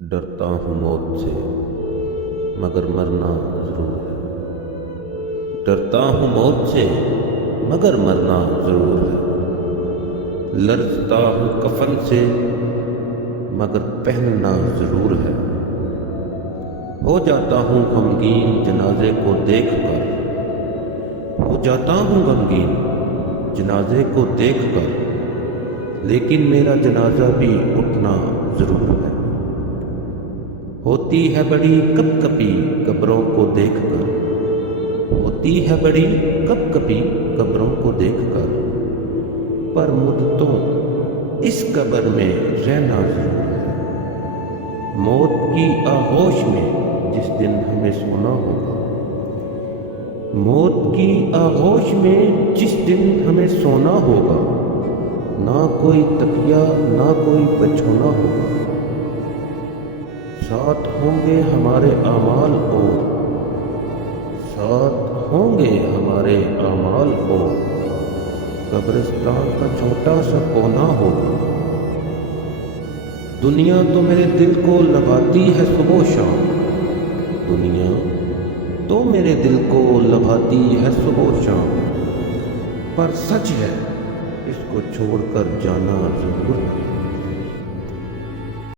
ڈرتا ہوں موت سے مگر مرنا ضرور ہے۔ ڈرتا ہوں موت سے مگر مرنا ضرور ہے۔ لرزتا ہوں کفن سے مگر پہننا ضرور ہے۔ ہو جاتا ہوں غمگین جنازے کو دیکھ کر، ہو جاتا ہوں غمگین جنازے کو دیکھ کر، لیکن میرا جنازہ بھی اٹھنا ضرور ہے۔ ہوتی ہے بڑی کپ کپی قبروں کو دیکھ کر، ہوتی ہے بڑی کپ کپی قبروں کو دیکھ کر، پر مدتوں اس قبر میں رہنا ضرور ہے۔ موت کی آغوش میں جس دن ہمیں سونا ہوگا، موت کی آغوش میں جس دن ہمیں سونا ہوگا، نہ کوئی تکیہ نہ کوئی بچھونا ہوگا۔ ساتھ ہوں گے ہمارے اعمال اور ساتھ ہوں گے ہمارے اعمال اور قبرستان کا چھوٹا سا کونا ہوگا۔ دنیا تو میرے دل کو لبھاتی ہے صبح و شام، دنیا تو میرے دل کو لبھاتی ہے صبح و شام، پر سچ ہے اس کو چھوڑ کر جانا ضرور ہے۔